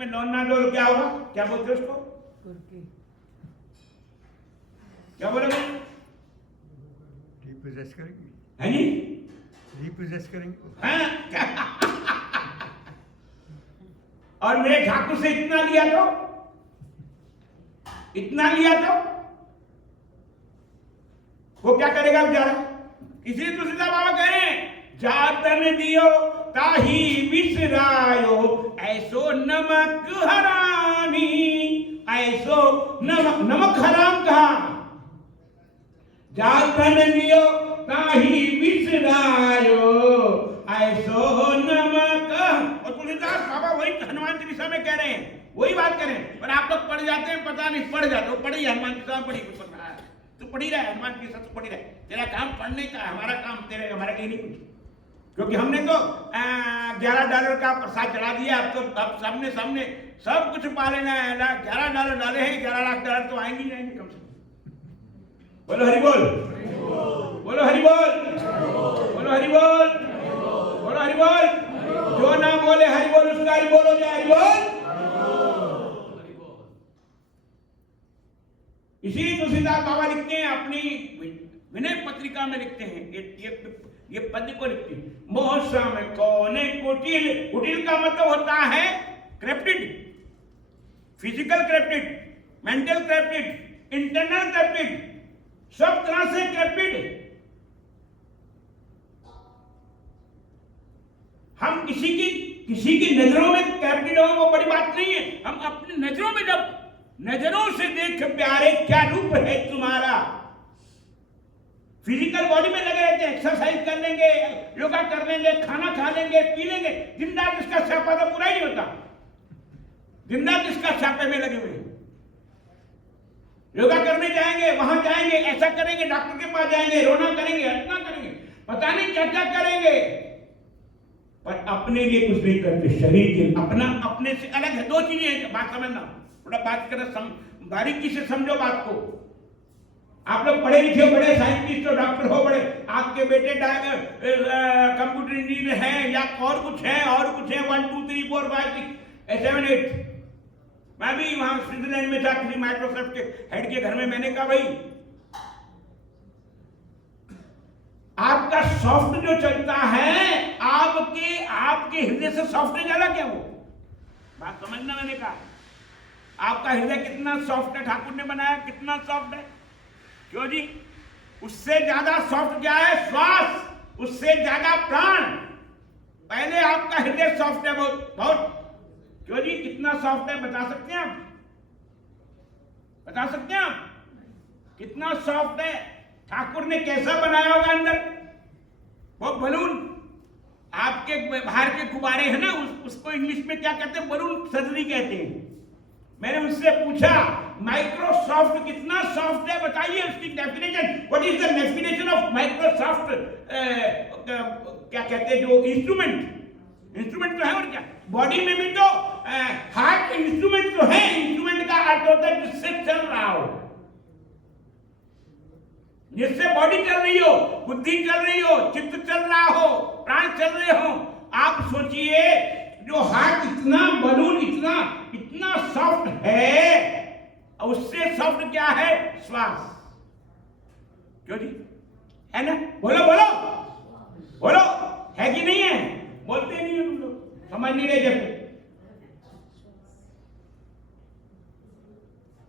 में लोन ना लो तो क्या होगा? क्या बोलते उसको? क्या बोलोगे? रिपोजेस करेंगे। है जी? रिपोजेस करेंगे। हाँ? और मेरे ठाकुर से इतना लिया तो वो क्या करेगा बेचारा? इसलिए तुलसीदास बाबा कह रहे हैं, जातन दियो ताही विसरायो, ऐसो नमक हरामी। ऐसो नमक हराम कहा, जातन दियो ताही विसरायो, ऐसो नमक। और तुलसीदास बाबा वही हनुमान चालीसा में कह रहे हैं, वही बात करें। पर आप लोग पढ़ जाते हैं, पता नहीं पढ़ जाते हो। पढ़ी हनुमान चालीसा पढ़ी, कुछ पता है तो पढ़ी रहा है, हनुमान चालीसा तो पढ़ी रहा है। तेरा काम पढ़ने का, हमारा काम तेरे हमारा कहीं नहीं कुछ। क्योंकि हमने तो $11 का प्रसाद चढ़ा दिया। अब तो अब सामने सब कुछ पा लेना है। $11 डाले हैं, $11 लाख तो आएंगे ही आएंगे कम से कम। बोलो हरि बोल, बोलो हरि बोल, बोलो हरि बोल, बोलो हरि बोल। जो ना बोले हरि बोल उसका हरि बोलो, जय हरि बोल। इसीलिए तुलसीदास बाबा लिखते हैं अपनी विनय पत्रिका में, लिखते हैं ये पद्य को लिखते हैं, मोह श्याम कौने कुटिल। कुटिल का मतलब होता है क्रप्टेड, फिजिकल क्रप्टेड, मेंटल क्रप्टेड, इंटरनल क्रप्टेड, सब तरह से क्रप्टेड। हम किसी की नजरों में क्रप्टेड हो वो बड़ी बात नहीं है। हम अपनी नजरों में जब नजरों से देख प्यारे क्या रूप है तुम्हारा। फिजिकल बॉडी में लगे रहते हैं, एक्सरसाइज कर लेंगे, योगा कर लेंगे, खाना खा लेंगे, पी लेंगे, दिन रात इसका छापा तो पूरा ही नहीं होता। दिन रात इसका छापे में लगे हुए, योगा करने जाएंगे, वहां जाएंगे, ऐसा करेंगे, डॉक्टर के पास जाएंगे, रोना करेंगे, हटना करेंगे, पता नहीं क्या क्या करेंगे, पर अपने लिए कुछ नहीं करते। शरीर के अपना अपने से अलग है। दो चीजें हैं, बात समझना, थोड़ा बात करना, बारीकी से समझो बात को। आप लोग पढ़े लिखे हो, बड़े साइंटिस्ट हो, डॉक्टर हो, बड़े, आपके बेटे कंप्यूटर इंजीनियर हैं या और कुछ है 1 2 3 4 5 6 7 8। मैं भी वहां स्विट्जरलैंड में था, किसी माइक्रोसॉफ्ट के हेड के घर में। मैंने कहा भाई आपका सॉफ्ट जो चलता है, आपके हृदय से सॉफ्ट नहीं चला क्या? वो बात समझना। मैंने कहा आपका हृदय कितना सॉफ्ट है, ठाकुर ने बनाया कितना सॉफ्ट है। क्यों जी? उससे ज्यादा सॉफ्ट क्या है? श्वास, उससे ज्यादा प्राण। पहले आपका हृदय सॉफ्ट है, बहुत बहुत। क्यों जी? कितना सॉफ्ट है बता सकते हैं आप? बता सकते हैं आप कितना सॉफ्ट है? ठाकुर ने कैसा बनाया होगा अंदर? वो बलून, आपके बाहर के गुब्बारे हैं ना, उसको इंग्लिश में क्या कहते हैं? बलून सर्जरी कहते हैं। मैंने उससे पूछा माइक्रोसॉफ्ट कितना सॉफ्ट है, बताइए उसकी definition. What is the definition of Microsoft? क्या कहते हैं जो इंस्ट्रूमेंट तो है, और क्या बॉडी में भी तो हार्ट इंस्ट्रूमेंट तो है। इंस्ट्रूमेंट का अर्थ होता है जिससे चल रहा हो, जिससे बॉडी चल रही हो, बुद्धि चल रही हो, चित्त चल रहा हो, प्राण चल रहे हो। आप सोचिए जो हार्ट इतना, बलून इतना सॉफ्ट है, उससे सॉफ्ट क्या है? श्वास। क्यों जी? है ना? बोलो बोलो बोलो, है कि नहीं है? बोलते नहीं है तुम लोग, समझ नहीं रहे। जब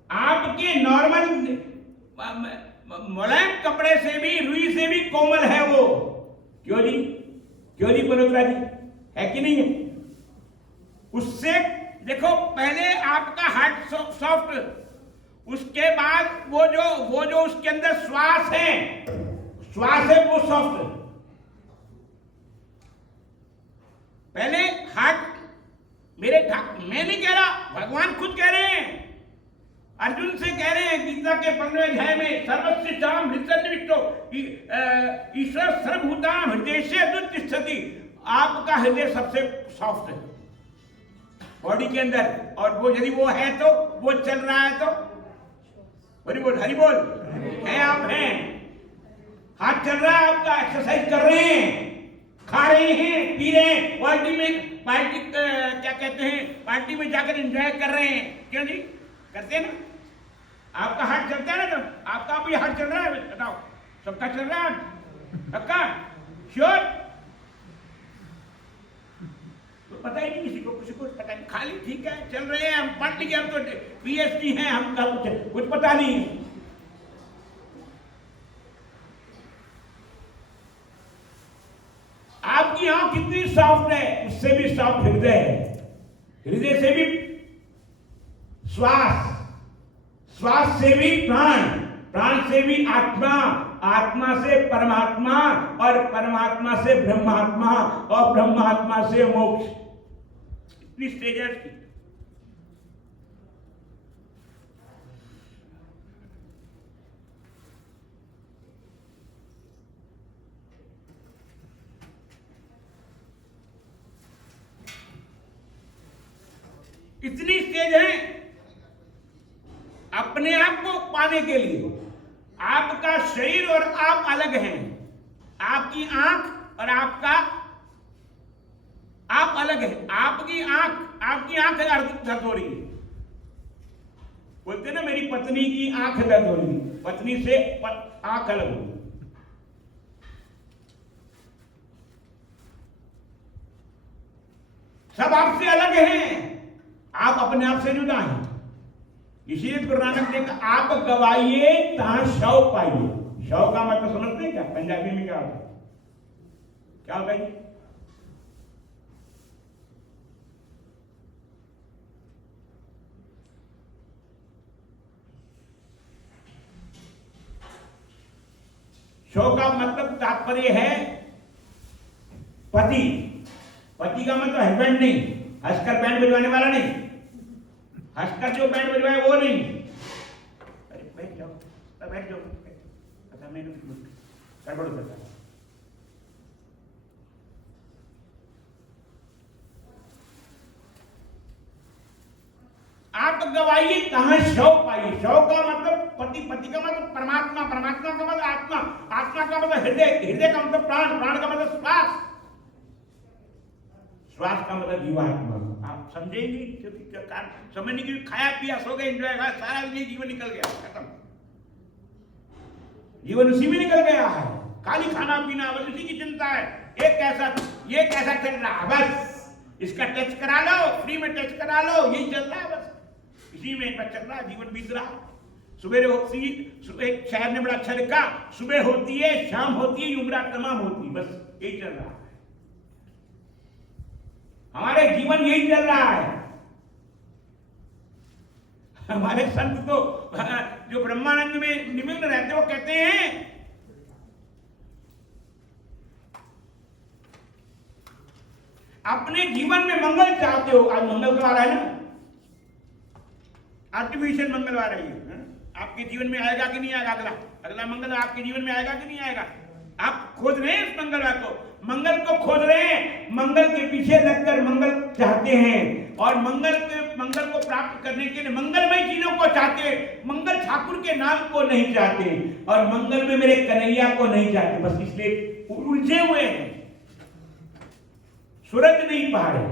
आपके नॉर्मल मुलायम कपड़े से भी, रुई से भी कोमल है वो। क्यों जी? क्यों जी बलोत्रा जी? है कि नहीं है? उससे देखो, पहले आपका हार्ट सॉफ्ट, उसके बाद वो जो उसके अंदर श्वास है वो सॉफ्ट। पहले हार्ट, मैं नहीं कह रहा, भगवान खुद कह रहे हैं, अर्जुन से कह रहे हैं गीता के 15वें अध्याय में, सर्वस्याम हृदयनिविष्टो ईश्वर सर्वभूताम हृदयेषु तिष्ठति। आपका हृदय सबसे सॉफ्ट है बॉडी के अंदर, और वो यदि वो है तो, वो चल रहा है तो, हरि बोल हरि बोल, है आप हैं, हाथ चल रहा है आपका, एक्सरसाइज कर रहे हैं, खा रहे हैं, पी रहे हैं, बॉडी में पार्टी क्या कहते हैं, पार्टी में जाकर एंजॉय कर रहे हैं। क्यों जी? करते हैं ना? आपका हार्ट चलता है ना? तो आपका भी हार्ट चल रहा है? बताओ, सबका चल रहा है? सबका श्योर? तो पता ही नहीं किसी को पता नहीं, खाली ठीक है चल रहे हैं, हम पढ़ लिखे, हम तो पीएचडी हैं, हम कुछ पता नहीं है। आपकी आंख कितनी सॉफ्ट है, उससे भी सॉफ्ट हृदय है। हृदय से भी श्वास, श्वास से भी प्राण, प्राण से भी आत्मा, आत्मा से परमात्मा, और परमात्मा से ब्रह्मात्मा, और ब्रह्मात्मा से मोक्ष। इतनी स्टेजेस की। इतनी स्टेज है अपने आप को पाने के लिए। आपका शरीर और आप अलग हैं, आपकी आंख और आपका आप अलग है। आपकी आंख दर्द हो रही है, बोलते ना मेरी पत्नी की आंख दर्द हो रही है, पत्नी से आंख अलग हो। सब आपसे अलग हैं, आप अपने आप से जुदा हैं। इसीलिए गुरु नानक ने कहा आप गवाइए तहां शव पाइए। शव का मतलब समझते हैं क्या? पंजाबी में क्या होता है? क्या होता है? शव का मतलब तात्पर्य है पति। पति का मतलब हस्बैंड नहीं, हंसकर बैंड बजवाने वाला नहीं, हंसकर जो बैंड बजवाए वो नहीं। अरे बैठ जाओ, बैठ जाओ, पता मैंने गड़बड़ करता है। आप गवाइए कहां शव पाइए। शव का मतलब पति, पति का मतलब परमात्मा, परमात्मा का मतलब आत्मा, आत्मा का मतलब हृदय, हृदय का मतलब प्राण, प्राण का मतलब श्वास, श्वास का मतलब जीवात्मा। आप समझेंगे क्योंकि समझने की खाया पिया सो गए एंजॉय हुआ, सारा जीवन निकल गया, खत्म। जीवन उसी में निकल गया है, खाली खाना पीना, बस उसी की चिंता है। ये कैसा चल रहा है, बस इसका टच करा लो, फ्री में टच करा लो, यही चल रहा है, बस इसी में बस चल रहा है, जीवन बीत रहा है। सुबह होती, सुबह शायर ने बड़ा अच्छा लिखा, सुबह होती है, शाम होती है, उम्र तमाम होती है, बस यही चल रहा है। हमारे जीवन यही चल रहा है। हमारे संत तो जो ब्रह्मानंद में निमग्न रहते वो कहते हैं अपने जीवन में मंगल चाहते हो। आज मंगलवार है ना, आर्टिफिशियल मंगलवार है ये। आपके जीवन में आएगा कि नहीं आएगा? अगला मंगल आपके जीवन में आएगा कि नहीं आएगा? आप खोज रहे हैं इस मंगलवार को, मंगल को खोज रहे हैं, मंगल के पीछे लगकर मंगल चाहते हैं, और मंगल को प्राप्त करने के लिए मंगलमय चीजों को चाहते हैं। मंगल ठाकुर के नाम को नहीं चाहते, और मंगल में मेरे कन्हैया को नहीं चाहते, बस इसलिए उलझे हुए हैं, सुरज नहीं पा रहे।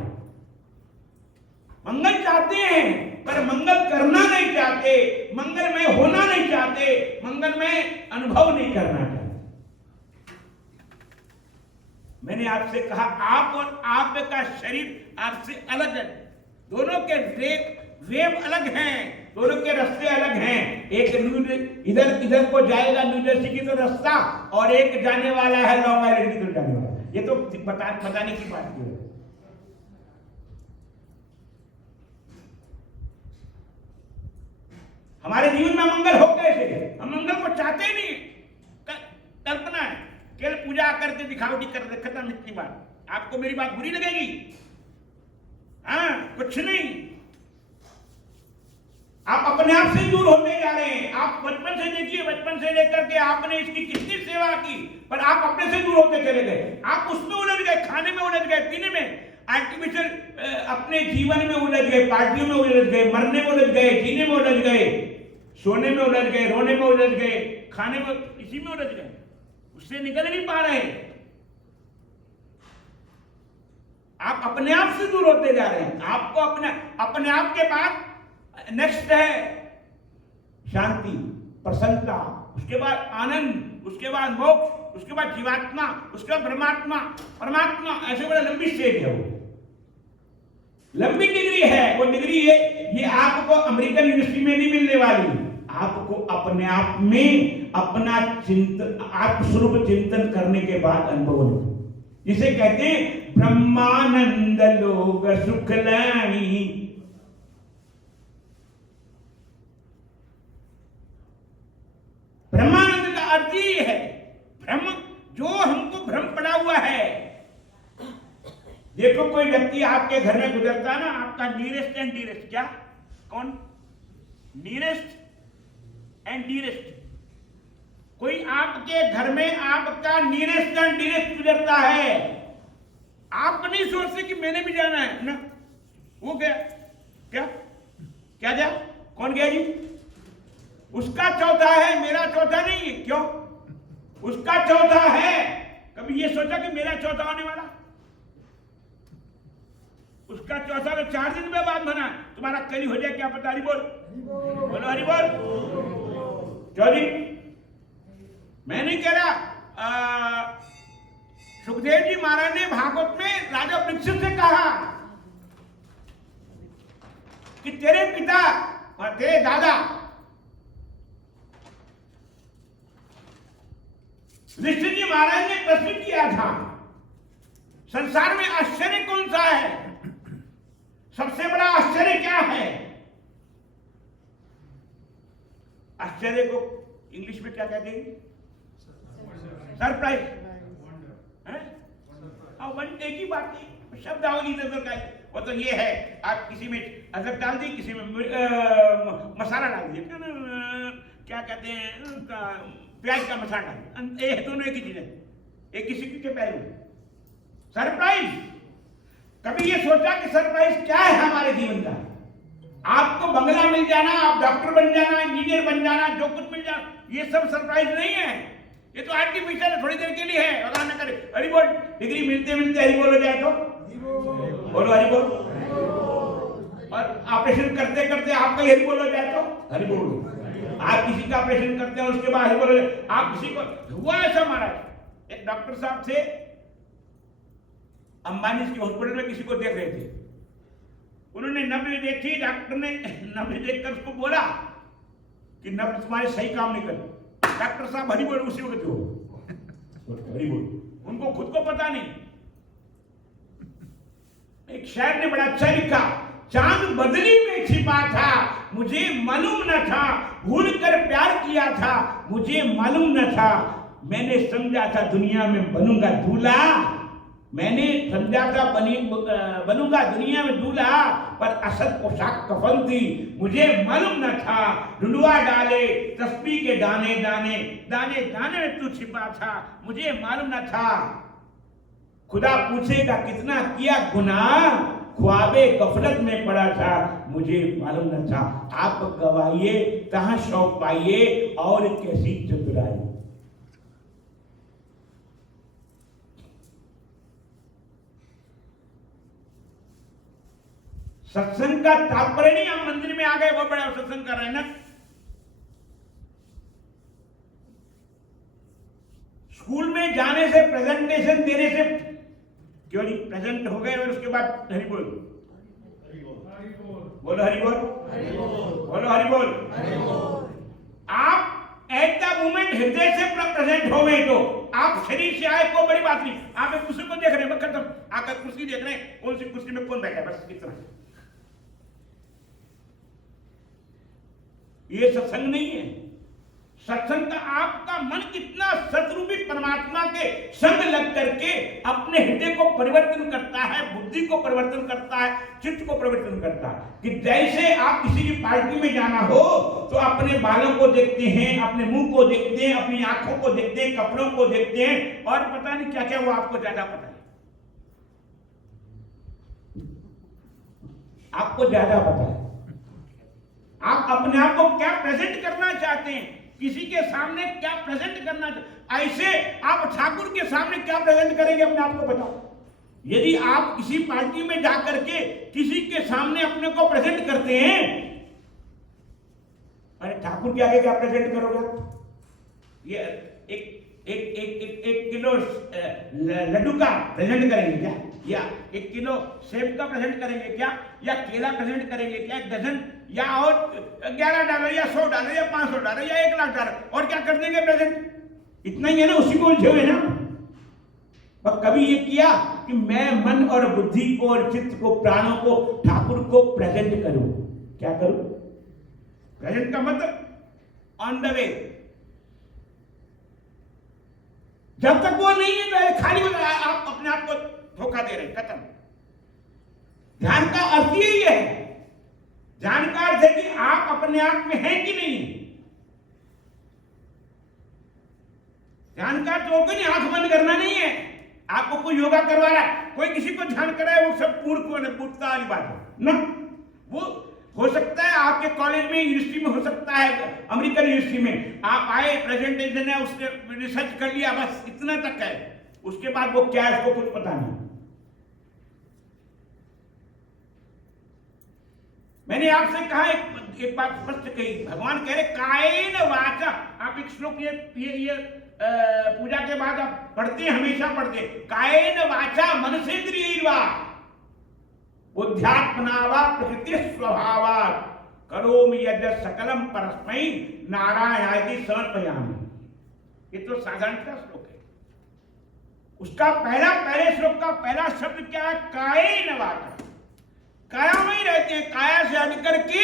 मंगल चाहते हैं पर मंगल करना नहीं चाहते, मंगलमय होना नहीं चाहते, मंगलमय अनुभव नहीं करना चाहते। मैंने आपसे कहा आप और आपका शरीर आपसे अलग है, दोनों के वेव अलग हैं, दोनों के रास्ते अलग हैं। एक इधर को जाएगा न्यू जर्सी की तो रास्ता, और एक जाने वाला है लॉन्ग आइलैंड की तरफ जाने वाला। ये तो बताने की बात है। हमारे जीवन में मंगल हो कैसे? हम मंगल को चाहते ही नहीं, कल्पना है, केवल पूजा करके दिखावटी कर दे, खत्म, इतनी बात। आपको मेरी बात बुरी लगेगी? हाँ, कुछ नहीं। आप अपने आप से दूर होते जा रहे हैं। आप बचपन से देखिए, बचपन से लेकर के आपने इसकी कितनी सेवा की, पर आप अपने से दूर होते चले गए। आप उसमें उलझ गए, खाने में उलझ गए, पीने में, आर्टिफिशियल अपने जीवन में उलझ गए, पार्टियों में उलझ गए, मरने में उलझ गए, जीने में उलझ गए, सोने में उलझ गए, रोने में उलझ गए, खाने में, इसी में उलझ गए, उससे निकल नहीं पा रहे। आप अपने आप से दूर होते जा रहे हैं। आपको अपने आप के बाद नेक्स्ट है शांति, प्रसन्नता, उसके बाद आनंद, उसके बाद मोक्ष, उसके बाद जीवात्मा, उसके बाद परमात्मा। ऐसे बड़ा लंबी स्टेज है, वो लंबी डिग्री है। वो डिग्री है, ये आपको अमेरिकन यूनिवर्सिटी में नहीं मिलने वाली। आपको अपने आप में अपना चिंतन, आत्मस्वरूप चिंतन करने के बाद अनुभव होगा, जिसे कहते हैं ब्रह्मानंद लोग सुखलानी। ब्रह्मानंद का अर्थ ही है ब्रह्म, जो हमको भ्रम पड़ा हुआ है। देखो कोई व्यक्ति आपके घर में गुजरता है ना, आपका नियरेस्ट एंड डियरेस्ट, क्या कौन? Nearest and dearest. कोई आपके घर में आपका नियरेस्ट एंड डियरेस्ट गुजरता है, आप नहीं सोचते कि मैंने भी जाना है ना। वो गया, क्या जा, कौन गया जी? उसका चौथा है, मेरा चौथा नहीं है। क्यों? उसका चौथा है। कभी ये सोचा कि मेरा चौथा होने वाला? उसका चौथा तो 4 दिन में बाद बना, तुम्हारा कल ही हो जाए, क्या पता। हरि बोल, बोलो हरि बोल। चौधरी, मैं नहीं कह रहा, सुखदेव जी महाराज ने भागवत में राजा परीक्षित से कहा कि तेरे पिता और तेरे दादा युधिष्ठिर जी महाराज ने प्रश्न किया था, संसार में आश्चर्य कौन सा है? सबसे बड़ा आश्चर्य क्या है? आश्चर्य को इंग्लिश में क्या कहते हैं? सरप्राइज। एक ही बात है, शब्द आओ इधर का, वो तो ये है, आप किसी में अदरक डाल दी, किसी में मसाला डाल दिया, क्या कहते हैं, प्याज का मसाला डाल दिया, दोनों एक ही चीज है, एक किसी के पहलू। सरप्राइज। कभी ये सोचा कि सरप्राइज क्या है हमारे जीवन का? आपको बंगला मिल जाना, आप डॉक्टर बन जाना, इंजीनियर बन जाना, जो कुछ मिल जाना, ये सब सरप्राइज नहीं है। ये तो आर्टिफिशियल है, थोड़ी देर के लिए है। अगर ना करे हरि बोल, डिग्री मिलते मिलते हरि बोल हो जाए तो बोलो हरि बोल, और ऑपरेशन करते करते आपका हरि बोल हो जाए तो हरि बोल। आप किसी का ऑपरेशन करते हैं, उसके बाद हरि बोल। आप किसी को हुआ ऐसा महाराज, एक डॉक्टर साहब थे अंबानी के हॉस्पिटल में, किसी को देख रहे थे, उन्होंने नब्ज देखी, डॉक्टर ने नब्ज देखकर उसको बोला कि नब्ज तुम्हारे सही काम नहीं कर। डॉक्टर साहब हरि बोल उसी वक्त हो, हरि बोल, उनको खुद को पता नहीं। एक शायर ने बड़ा अच्छा लिखा, चांद बदली में छिपा था, मुझे मालूम न था, भूल कर प्यार किया था, मुझे मालूम न था, मैंने समझा था दुनिया में बनूंगा दूल्हा, मैंने समझा था बनूंगा दुनिया में दूल्हा, पर असल पोशाक कफन थी, मुझे मालूम न था, ढूंढवा डाले तस्बीह के दाने दाने, दाने दाने में तू छिपा था, मुझे मालूम न था। खुदा पूछेगा कितना किया गुनाह, ख्वाबे गफलत में पड़ा था, मुझे मालूम न था। आप गवाइए कहां शौक पाइए और कैसी चतुराई। सत्संग का तात्पर्य नहीं हम मंदिर में आ गए बहुत बड़ा सत्संग कर रहे हैं ना। स्कूल में जाने से, प्रेजेंटेशन देने से, क्यों नहीं प्रेजेंट हो गए और उसके बाद हरि बोल, बोलो हरि बोल, बोलो हरि बोल। आप एट द मोमेंट हृदय से प्रेजेंट हो गए तो आप शरीर से आए कोई बड़ी बात नहीं। आप एक कुर्सी को देख रहे हैं, खत्म, आकर कुर्सी देख रहे हैं, कौन सी कुर्सी में कौन बैठा है, बस इतना। ये सत्संग नहीं है। सत्संग का आपका मन कितना सतरूपी परमात्मा के संग लग करके अपने हृदय को परिवर्तन करता है, बुद्धि को परिवर्तन करता है, चित्त को परिवर्तन करता है। कि जैसे आप किसी की पार्टी में जाना हो तो अपने बालों को देखते हैं, अपने मुंह को देखते हैं, अपनी आंखों को देखते हैं, कपड़ों को देखते हैं, और पता नहीं क्या क्या वो आपको ज्यादा पता है, आपको ज्यादा पता है। आप अपने आप को क्या प्रेजेंट करना चाहते हैं, किसी के सामने क्या प्रेजेंट करना चाहते, ऐसे आप ठाकुर के सामने क्या प्रेजेंट करेंगे अपने आप को बताओ। यदि आप किसी पार्टी में जाकर के किसी के सामने अपने को प्रेजेंट करते हैं, अरे ठाकुर के आगे क्या प्रेजेंट करोगे? ये एक किलो लड्डू का प्रेजेंट करेंगे क्या? या 1 किलो सेब का प्रेजेंट करेंगे क्या? या केला प्रेजेंट करेंगे क्या? 1 डजन, या और $11 या $100 या $500 या $1,00,000 और क्या कर देंगे प्रेजेंट? इतना ही है ना, उसी को उलझे हुए ना। और कभी ये किया कि मैं मन और बुद्धि को और चित्त को, प्राणों को ठाकुर को प्रेजेंट करूं? क्या करूं? प्रेजेंट का मतलब ऑन द वे। जब तक वो नहीं है तो खाली आप अपने आप को धोखा दे रहे हैं, खत्म। ध्यान का अर्थ यही है। ध्यान का अर्थ है कि आप अपने आप में हैं कि नहीं। ध्यान का अर्थ कोई नहीं आंख बंद करना नहीं है। आपको कोई योगा करवा रहा है, कोई किसी को ध्यान कराए, वो सब मूर्खता वाली बात है ना। वो हो सकता है आपके कॉलेज में, यूनिवर्सिटी में, हो सकता है अमेरिकन यूनिवर्सिटी में आप आए, प्रेजेंटेशन है, उसने रिसर्च कर लिया, बस इतना तक है। उसके बाद वो क्या है उसको कुछ पता नहीं। मैंने आपसे कहा एक बात स्पष्ट कही, भगवान कह रहे कायेन वाचा। आप एक श्लोक ये पूजा के बाद आप पढ़ते हैं, हमेशा पढ़ते, कायेन वाचा मनसेन्द्रियैर्वा बुद्ध्यात्मना वा प्रकृति स्वभावात् करोमि यद्यत् सकलम परस्मै नारायणाय समर्पयामि। ये तो साधारण सा श्लोक है। उसका पहले श्लोक का पहला शब्द क्या है? कायेन वाचा। काया में ही रहते हैं, काया से हट करके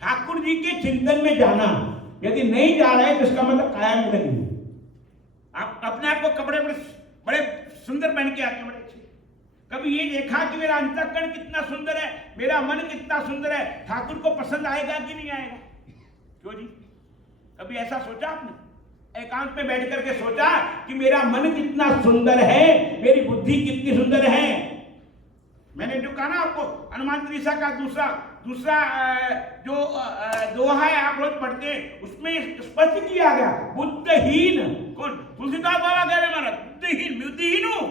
ठाकुर जी के चिंतन में जाना। यदि नहीं जा रहे तो इसका मतलब काया में नहीं। आप अपने आप को कपड़े बड़े सुंदर पहन के आते हैं, बड़े अच्छे। कभी ये देखा कि मेरा अंतःकरण कितना सुंदर है, मेरा मन कितना सुंदर है, ठाकुर को पसंद आएगा कि नहीं आएगा? क्यों जी? कभी ऐसा सोचा आपने? एकांत में बैठ करके सोचा कि मेरा मन कितना सुंदर है, मेरी बुद्धि कितनी सुंदर है? मैंने जो कहा ना आपको, हनुमान चालीसा का दूसरा जो दोहा है, आप रोज पढ़ते हैं, उसमें स्पष्ट किया गया बुद्धहीन। कौन? तुलसीदास बाबा कह रहे महाराज, बुद्धिहीन हूं।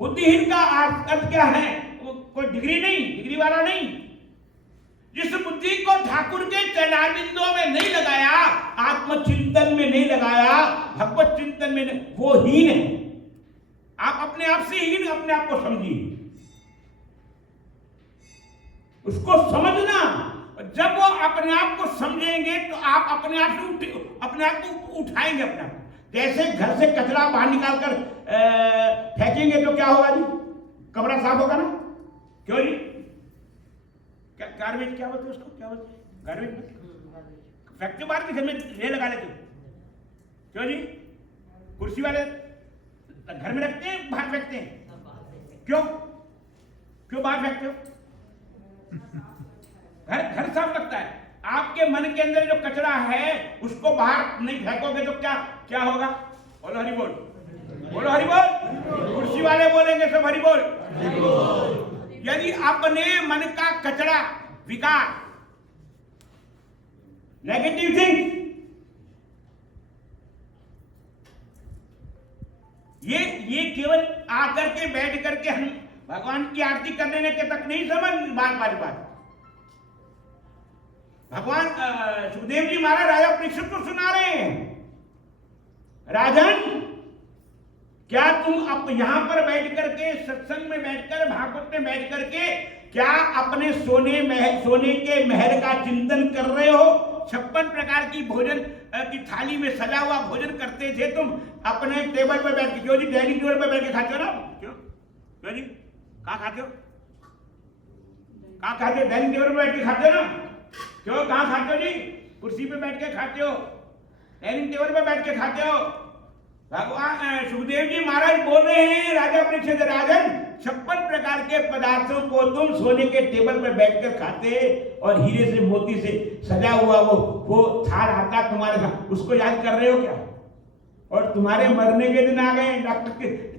बुद्धिहीन का अर्थ क्या है? कोई डिग्री वाला नहीं। जिस बुद्धि को ठाकुर के चरणारविंदों में नहीं लगाया, आत्मचिंतन में नहीं लगाया, भगवत चिंतन में नहीं, वो हीन है। आप अपने आप से हीन अपने आप को समझिए, उसको समझना। जब वो अपने आप को समझेंगे तो आप अपने आप को उठाएंगे अपने आप। जैसे घर से कचरा बाहर निकाल कर फेंकेंगे तो क्या होगा जी? कमरा साफ होगा ना? क्यों जी? गार्बेज क्या बोलते हैं उसको? क्या बोलते हैं? गार्बेज फेंकते बाहर के घर में ले लगा लेते। क्यों जी? कुर्सी वाले घर में रखते हैं, बाहर फेंकते हैं। क्यों बाहर फेंकते हो? घर साफ लगता है। आपके मन के अंदर जो कचरा है उसको बाहर नहीं फेंकोगे तो क्या होगा? बोलो हरि बोल, बोलो हरि बोल। कुर्सी वाले बोलेंगे सब हरि बोल। यदि अपने मन का कचरा, विकार, नेगेटिव थिंग, ये केवल आकर के बैठ करके हम भगवान की आरती कर लेने के तक नहीं समझ बात। भगवान सुखदेव जी महाराज राजा परीक्षित को सुना रहे हैं, राजन क्या तुम अब यहां पर बैठ करके, सत्संग में बैठकर, भागवत में बैठ करके क्या अपने सोने के महल का चिंतन कर रहे हो? 56 प्रकार की भोजन की थाली में सजा हुआ भोजन करते थे तुम अपने टेबल पर बैठ के। क्यों जी? डाइनिंग टेबल पर बैठ के खाते हो ना? क्यों जी? कहाँ खाते हो? डाइनिंग टेबल पर बैठ के खाते हो ना? क्यों? कहाँ खाते हो जी? कुर्सी पे बैठ के खाते हो, डाइनिंग टेबल पे बैठ के खाते हो। भगवान सुखदेव जी महाराज बोल रहे हैं राजा परीक्षित, राजन 56 प्रकार के पदार्थों को तुम सोने के टेबल पर बैठकर खाते और हीरे से मोती से सजा हुआ वो थाल आता तुम्हारे साथ, उसको याद कर रहे हो क्या? और तुम्हारे मरने के दिन आ गए,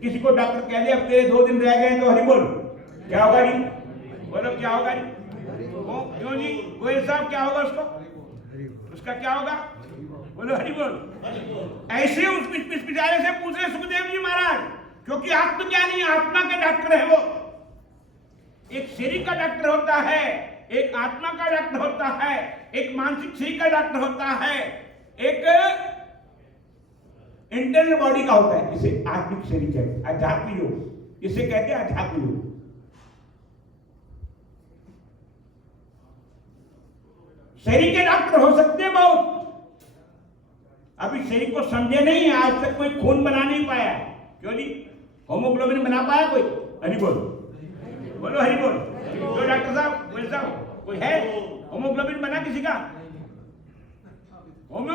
किसी को डॉक्टर कह दिया अब तेरे 2 दिन रह गए तो हरि बोल, क्या होगा जी? बोलो क्या होगा जी? क्यों जी? गोयल साहब क्या होगा उसका क्या होगा? बोलो हरि बोल। ऐसे उस पिटारे से पूछ रहे सुखदेव जी महाराज, क्योंकि आत्मज्ञानी आत्मा के डॉक्टर है वो। एक शरीर का डॉक्टर होता है, एक आत्मा का डॉक्टर होता है, एक मानसिक शरीर का डॉक्टर होता है, एक इंटरनल बॉडी का होता है, जिसे आत्मिक शरीर है, आध्यात्मिक योग, जिसे कहते हैं आध्यात्मिक योग। शरीर के डॉक्टर हो सकते हैं बहुत, अभी शरीर को समझे नहीं, आज तक कोई खून बना नहीं पाया। क्यों नहीं? होमोग्लोबिन बना पाया कोई? हरि बोल, बोलो हरि बोल। जो डॉक्टर साहब, कोई है होमोग्लोबिन बना किसी का? होमो